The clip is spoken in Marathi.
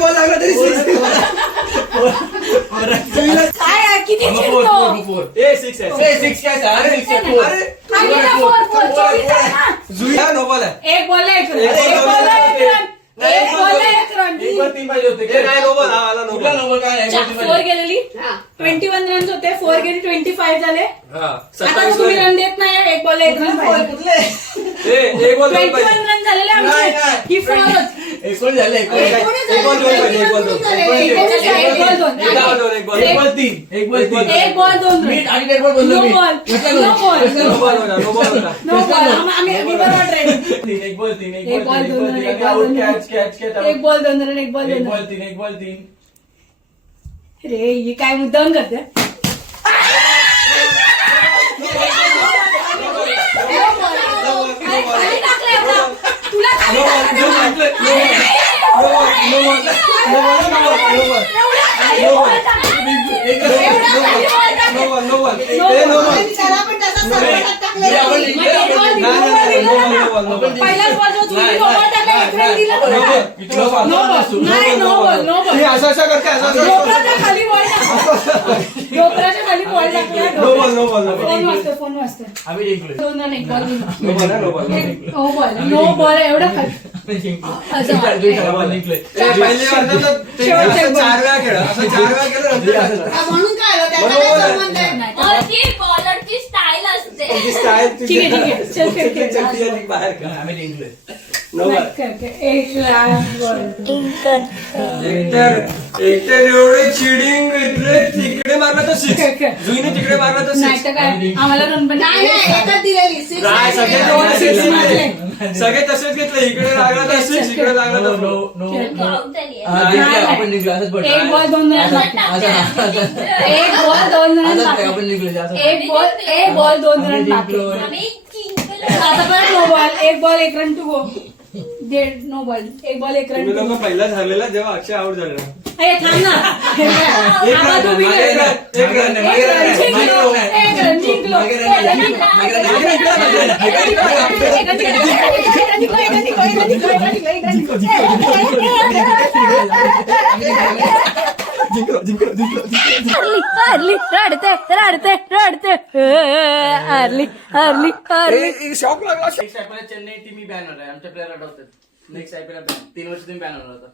बॉल लागला तरी काय किती चिडतो? सिक्स काय जुया नो बॉल आहे. एक बॉल एक रन, एक बॉल एक रन, एक बॉल एक रन. 3 पाहिजे होते. नाही नो बॉल आला नो बॉल काय 4 गेलेली 21 रन होते. 4 गेली 25 झाले. आता तुम्ही 27 रन देत नाही. एक बॉल एक रन पाहिजे. एक बॉल 21 रन झालेले आमचे. ही फॉरच. एक बॉल झाले. एक बॉल दोन पाहिजे. एक बॉल दोन. एक बॉल दोन. मीट आणि एक बॉल बोललो मी. No ball. नो बॉल होता. नो बॉल होता. No ball. आम्ही बरोबर ट्रेन. एक बॉल 3 एक बॉल 2 रन. एक आउट बॉल कॅच एक बॉल 2 रन. एक बॉल 2 रन. 3 एक बॉल 3. रे ही काय मुद्दाम करते. खाली टाकले एवढा. तुला खाली पहिला बॉल जो तुम्ही नो बॉल टाकला एक रन दिला तुला. नो बॉल नाही. No ball. No ball. असं करते असं डोक्याच्या खाली बॉल टाकला. डोक्याच्या खाली बॉल टाकला. No ball no ball phone वाजतो. आम्ही जिंकलो. 2 रन. एक ball no ball no ball no ball. No ball एवढं खाली असं पहिले असं 4 वेळा खेळ असं 4 वेळा केलं म्हणून काय आलं? त्याचा बरोबर काय आहे. संबंध आहे? बॉलरची स्टाईल असते. ठीक आहे ठीक आहे. चल खेळ बाहेर का आम्ही जिंकलोय. एकतर एवढे चिडिंग तिकडे मारला तर सिक्स जुईने तिकडे मारला तर नाही तर काय आम्हाला रन पण नाही नाही एकच दिलेली six. नाही सगळे दोन तसेच six मारले. घेतले. सगळे तसेच घेतले. इकडे लागला तर सिक्स इकडे लागला तर आपण एक बॉल 2 रन लागते. एक बॉल 2 रन लागते. एक बॉल 2 रन लागते. आम्ही जिंकलो. आता परत नो बॉल. एक ball 1 run to go. No ball. एक बॉल 1 रन तुम्ही टू लोक पहिला झालेला जेव्हा अक्षय आउट झालेला अरे थांब ना. आता तू मागे एक रन. रन जिंकलो. एक रन जिंकलो. हरली रडते रडते रडते हरली हरली हरली. शॉक लागला. Next IPL Chennai team ban होणार आहे. आमच्या प्लेअर आउट होतात. नेक्स्ट आयपीएल 3 वर्ष तुम्ही बॅन होणार होता.